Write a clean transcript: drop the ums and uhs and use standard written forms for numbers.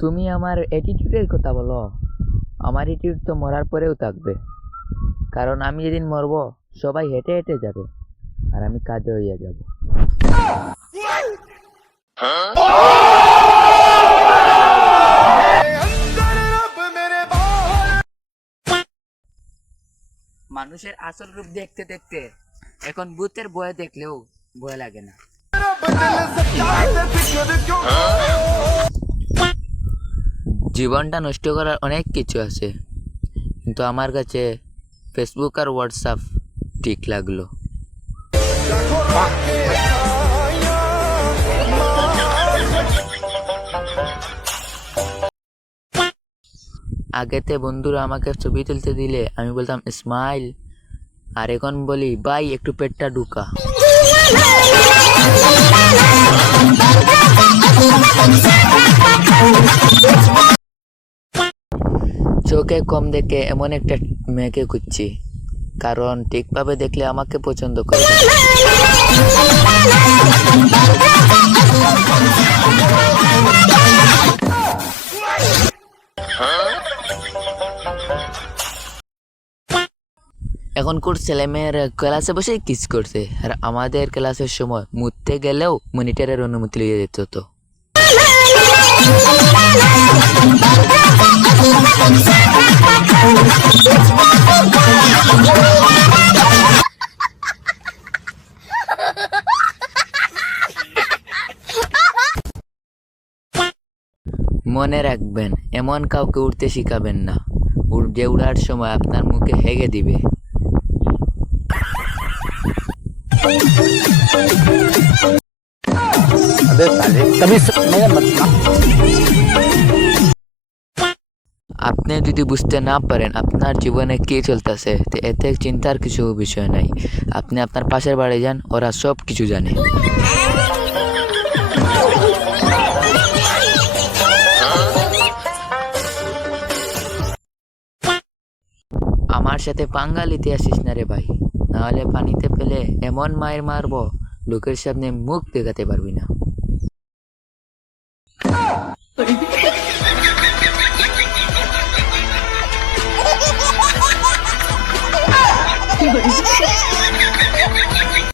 তুমি আমার অ্যাটিটিউডের কথা বলো। আমার অ্যাটিটিউড তো মরার পরেও থাকবে, কারণ আমি যেদিন মরবো সবাই হেঁটে হেঁটে যাবে আর আমি কাঁধে হইয়া যাব। মানুষের আসল রূপ দেখতে দেখতে এখন ভূতের ভয় দেখলেও ভয় লাগে না। জীবনটা নষ্ট করার অনেক কিছু আছে, কিন্তু আমার কাছে ফেসবুক আর হোয়াটসঅ্যাপ ঠিক লাগলো। আগেতে বন্ধুরা আমাকে ছবি তুলতে দিলে আমি বলতাম স্মাইল, আর এখন বলি ভাই একটু পেটটা ঢুকা। চোখে কম দেখে এমন একটা মেয়েকে খুঁজছি, কারণ ঠিকভাবে দেখলে আমাকে পছন্দ করবে। এখনকার ছেলেমেয়েরা ক্লাসে বসে কিস করছে, আর আমাদের ক্লাসের সময় মুততে গেলেও মনিটরের অনুমতি লিয়ে যেত। তো মনে রাখবেন, এমন কাউকে উঠতে শিখাবেন না যে উড়ার সময় আপনার মুখে হেগে দিবে। আপনি যদি বুঝতে না পারেন আপনার জীবনে কি চলতেছে, এতে চিন্তার কিছু বিষয় নাই। আপনি আপনার পাশের বাড়ি যান, ওরা সব কিছু জানে। আমার সাথে পাঙ্গা নিতে আসিস না রে ভাই, নাহলে পানিতে ফেলে এমন মায়ের মারবো লোকের সামনে মুখ দেখাতে পারবি না।